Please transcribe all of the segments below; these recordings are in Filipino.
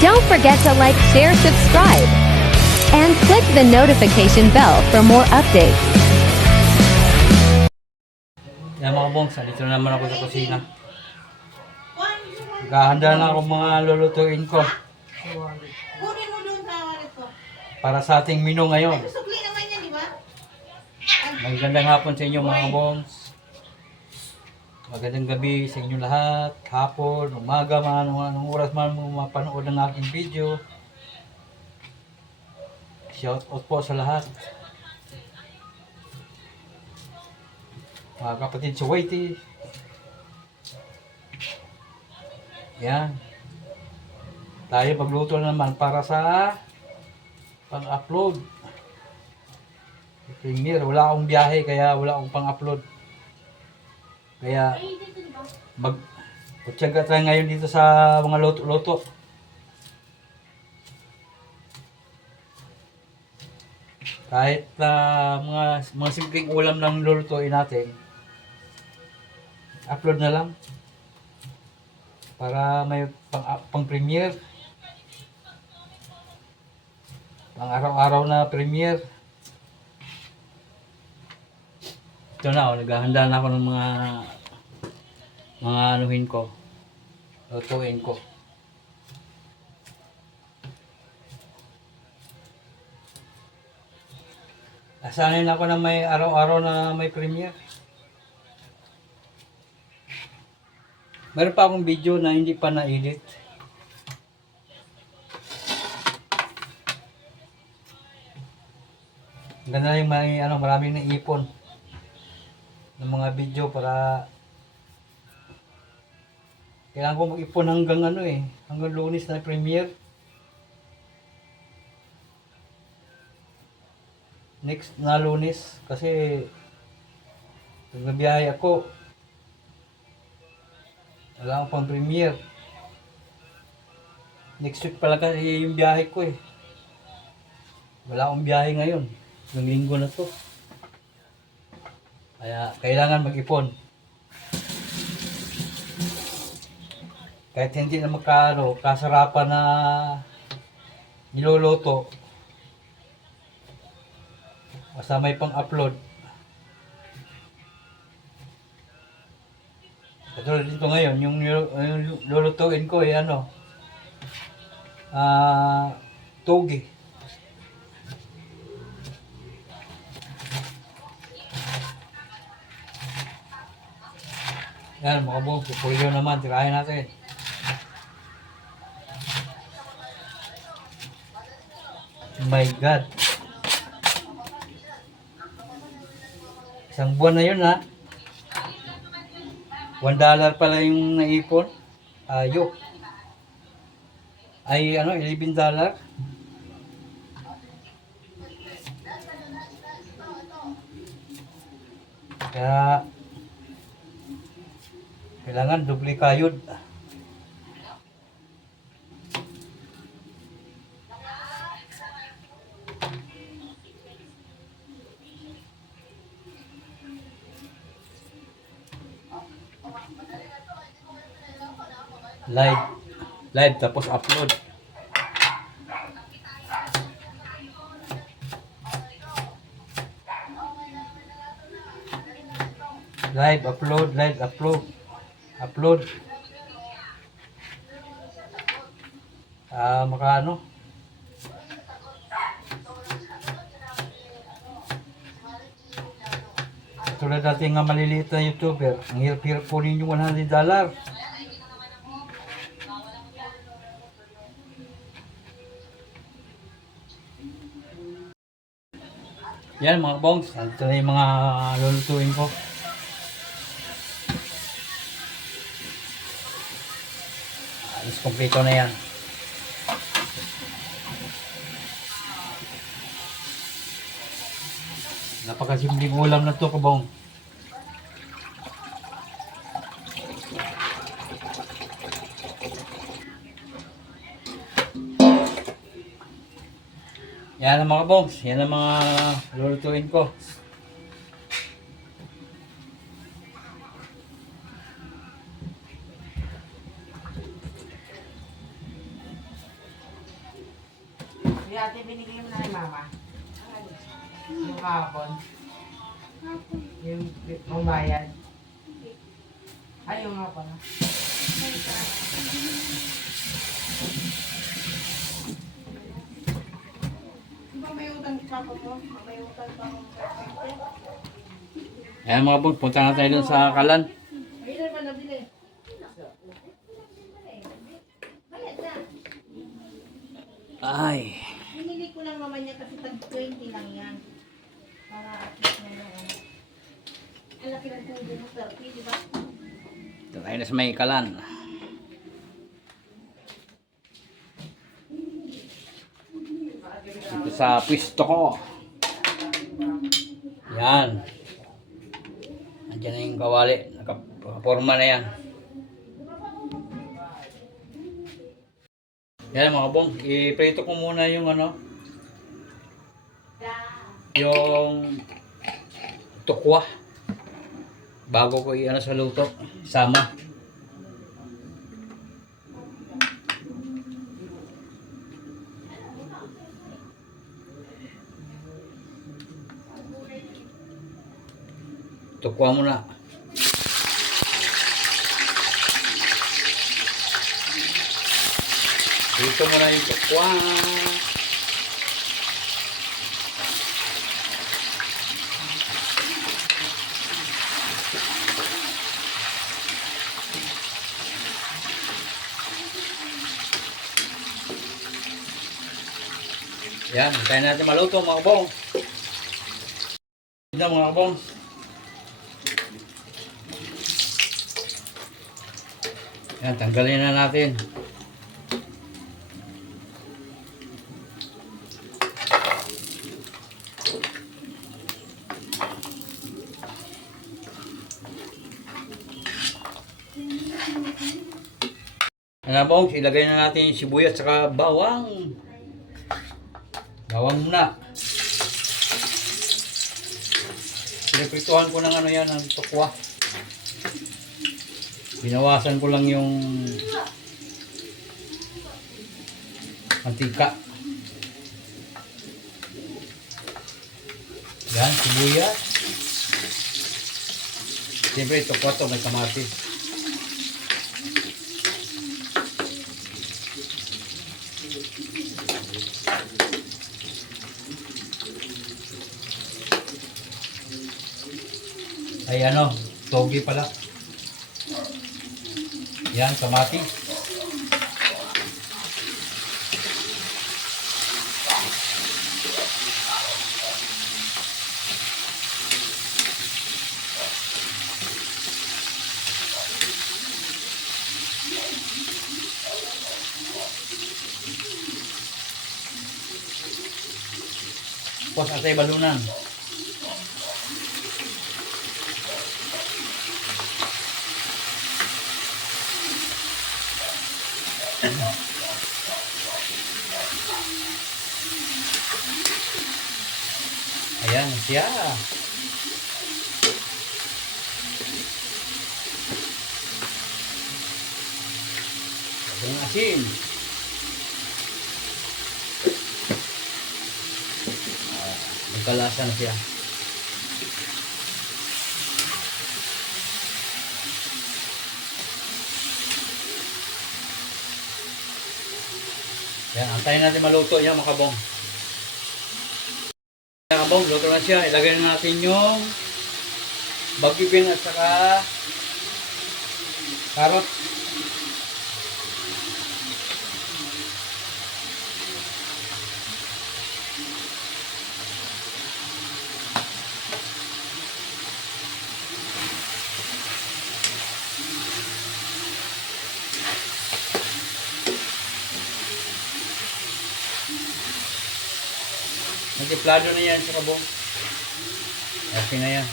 Don't forget to like, share, subscribe, and click the notification bell for more updates. Yan mga bongs, dito na naman ako sa kusina. Gahanda na ako mga lulutuin ko Kunin mo doon sa ito. para sa ating menu ngayon. Sukli naman yan, di ba? Magandang hapon sa inyo mga bongs. Magandang gabi sa inyo lahat. Hapon, umaga, anong oras man mo mapanood ng aking video. Shout out po sa lahat. Mga kapatid sa Waiti. Yan. Tayo magluto na naman para sa pang-upload. Premiere, wala akong biyahe kaya wala akong pang-upload. Kaya magtyaga tayo ngayon dito sa mga luto-luto. Kahit mga simpleng ulam lang lulutuin natin, upload na lang para may pang-premiere, pang araw-araw na premiere. Ito na, naghahanda na ako ng mga anuhin ko, lutuin ko. Nasanay na ako na may araw-araw na may premiere. Meron pa akong video na hindi pa na-edit. Ganda yung maraming naipon ng mga video para kailangan ko mag-ipon hanggang hanggang Lunes na premiere. Next na Lunes kasi pag nabiyahe ako wala akong pang premiere. Next week pala kasi yung biyahe ko wala akong biyahe ngayon ng linggo na to, kaya kailangan mag-ipon kahit hindi na kasarapan na niloloto. Basta may pang-upload. Katulad dito ngayon, yung lulutuin ko toge. Yan mga buong pupulyo naman, tirahin natin. My God. Isang buwan na yun $1 pala yung naipon. Ayok. Ay $11. Kaya kailangan doble kayod. Live tapos upload. Live upload. Tulad natin nga maliliit na YouTuber, ang hirap-hirap po ninyo $100. Yan mga bongs, ito na yung mga lulutuin ko. Alis kompleto na yan. Napakasimpleng ulam na to kabong. Yan ang mga bongs, yan ang mga lulutuin ko. Yung ate binigay mo na kay mama. Yung kahapon. Yung pambayad. Ay, yung nga pala. Di ba may utang si papa mo? May utang pa akong perfect. Ayan mga bong, punta na tayo dun sa Kalan. Ayun ba nabili? Bayad na. Ay. Binili ko lang naman niya kasi tag 20 lang yan. Para at least na lang. Ang laki ng tubo mo, 30, di ba? Ito tayo na sa may Kalan. Dito sa pwesto ko. Yan. Andiyan na yung kawali. Nakaporma na yan. Yan mga bong. I-prito ko muna yung ano. Yung tukwa. Bago ko i-ano sa luto. Sama. Tukwa muna. Dito muna yung tukwa. Yan, hintayin natin maluto mga kabong. Yan mga kabong. Yan, tanggalin na natin. Ano bong, ilagay na natin yung sibuyas at bawang. Bawang muna. Pinaprituhan ko ng ano yan, ng tukwa. Binawasan ko lang yung mantika. Yan, sibuyas. Siyempre, tukwa to, may kamatis. Ay ano, togi pala. Yan, kamatis. Tapos atay balunan. Ayan siya. Yung asin. Magkalasa na siya. Yan, antayin natin maluto yan mga kabong. Mga kabong, luto na siya. Ilagay na natin yung bagibing at saka karot. Nagtiplado na yan sa kabong. Okay na yan.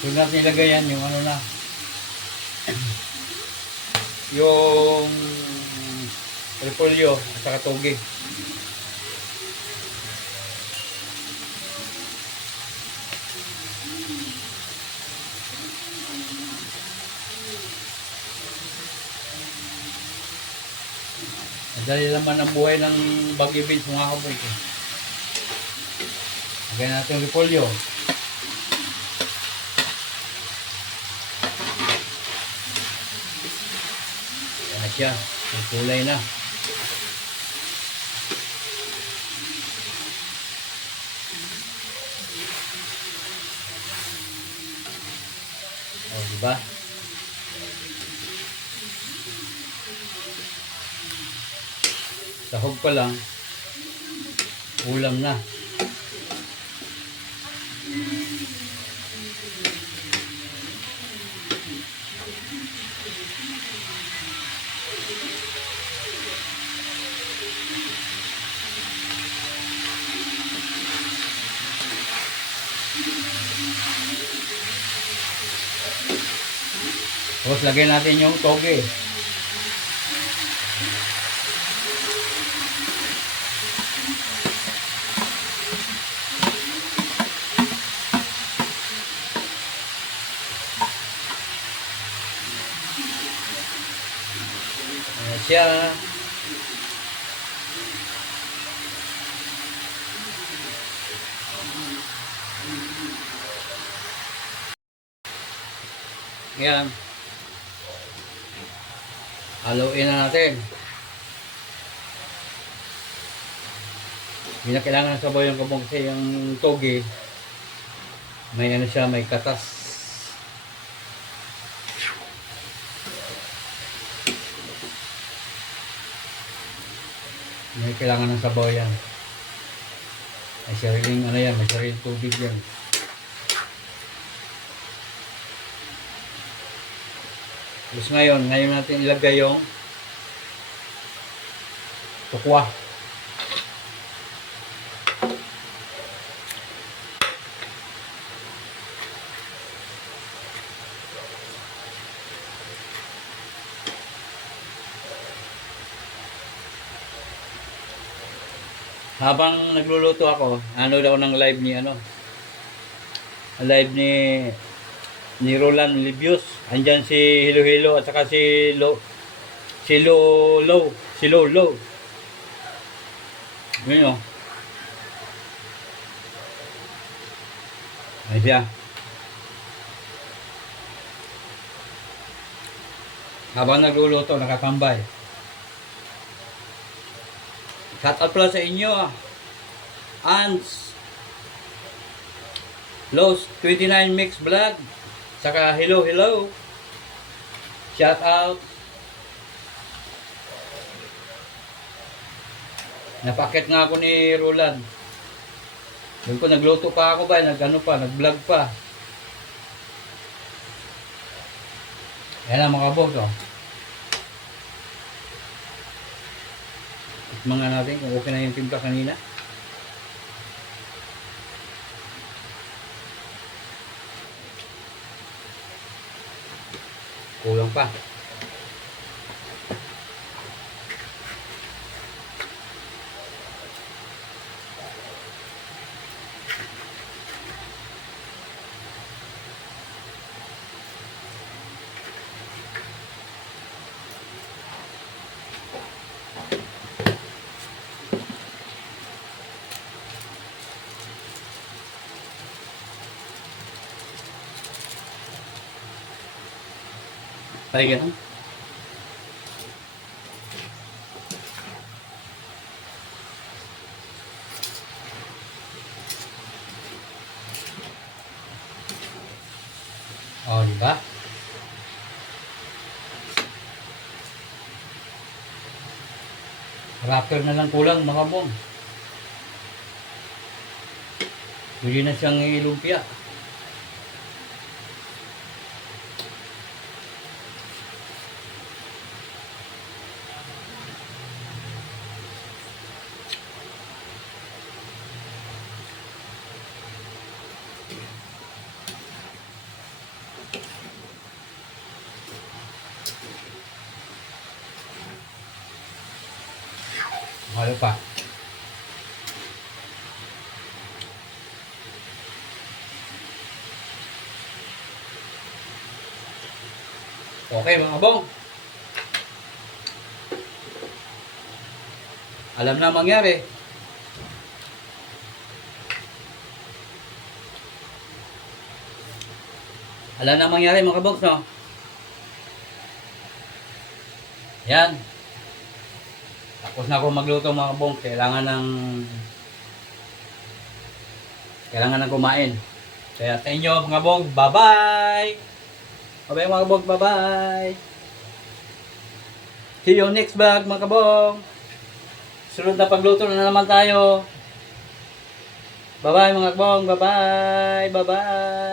Doon natin ilagay yan yung ano na. Yung repolyo at saka toge. Madali naman ang buhay ng Baguio Beans mga kabong ko. Lagyan natin yung repolyo. Yan siya. May kulay na. O, diba? Sahog pa lang, ulam na. Tapos lagyan natin yung toge. Ayan siya. Ayan. Haluin na natin. Hindi na kailangan ng sabaw yung kabong kasi yung toge may ano siya, may katas. May kailangan ng sabaw yan. May sariling ano yan, may sariling tubig yan. Tapos ngayon natin ilagay yung tukwa. Habang nagluluto ako, ano daw ng live ni live ni Roland Libius. Andyan si Hilo Hilo at saka si Lolo. Yun o. Ay siya. Habang nagluluto, nakatambay. Shout out pala sa inyo Ants Los 29 Mix Vlog. Saka hello. Shout out. Napakit nga ako ni Roland. Doon ko nagluto pa ako ba, nag-vlog pa. Yan ang mga boss oh. Tikman nga natin kung okay na yung timpla kanina. Kulang pa. Ay, ganun. O, diba? Wrapper na lang kulang, mga bong. Pwede na siyang ilumpia. Halo pa. Okay mga bong. Alam na ang mangyari. Alam na ang mangyari mga kabogs, no? Yan. Tapos na ako magluto mga kabogs. Kailangan ng kumain. Kaya sa inyo mga kabogs, bye-bye! Bye-bye mga kabogs, bye-bye! See you next vlog mga kabogs! Sunod na pagluto na naman tayo. Bye-bye mga kabogs, bye-bye! Bye-bye!